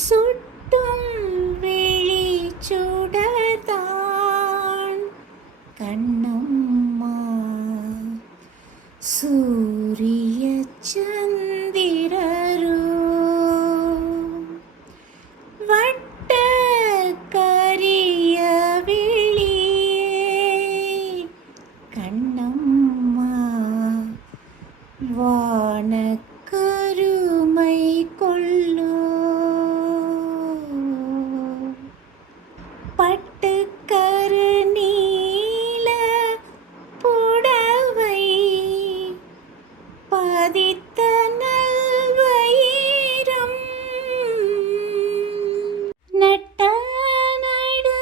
சுட்டும் விழி சுடர்தான் கண்ணம்மா. சூரிய சந்திரரோ வட்ட கரிய விழியே கண்ணம்மா வான கருமை கொள்ளோ. பட்டு கரு நீல புடவை பதித்த நல்வயிரம். நட்ட நடு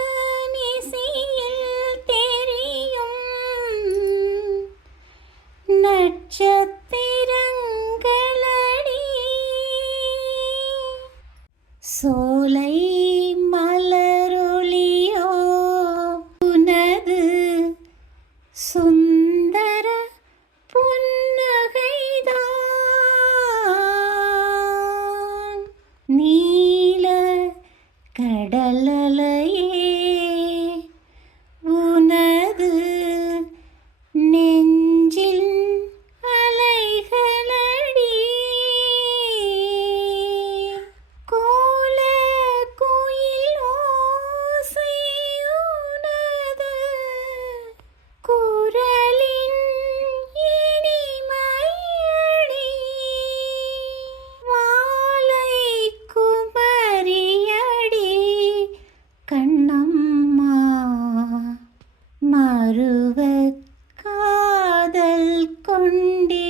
நிசியில் தெரியும் நட்சத்திரங்களடி. சோலை சுந்தர புன்னகைதான். நீ ஒருவர் காதல் கொண்டே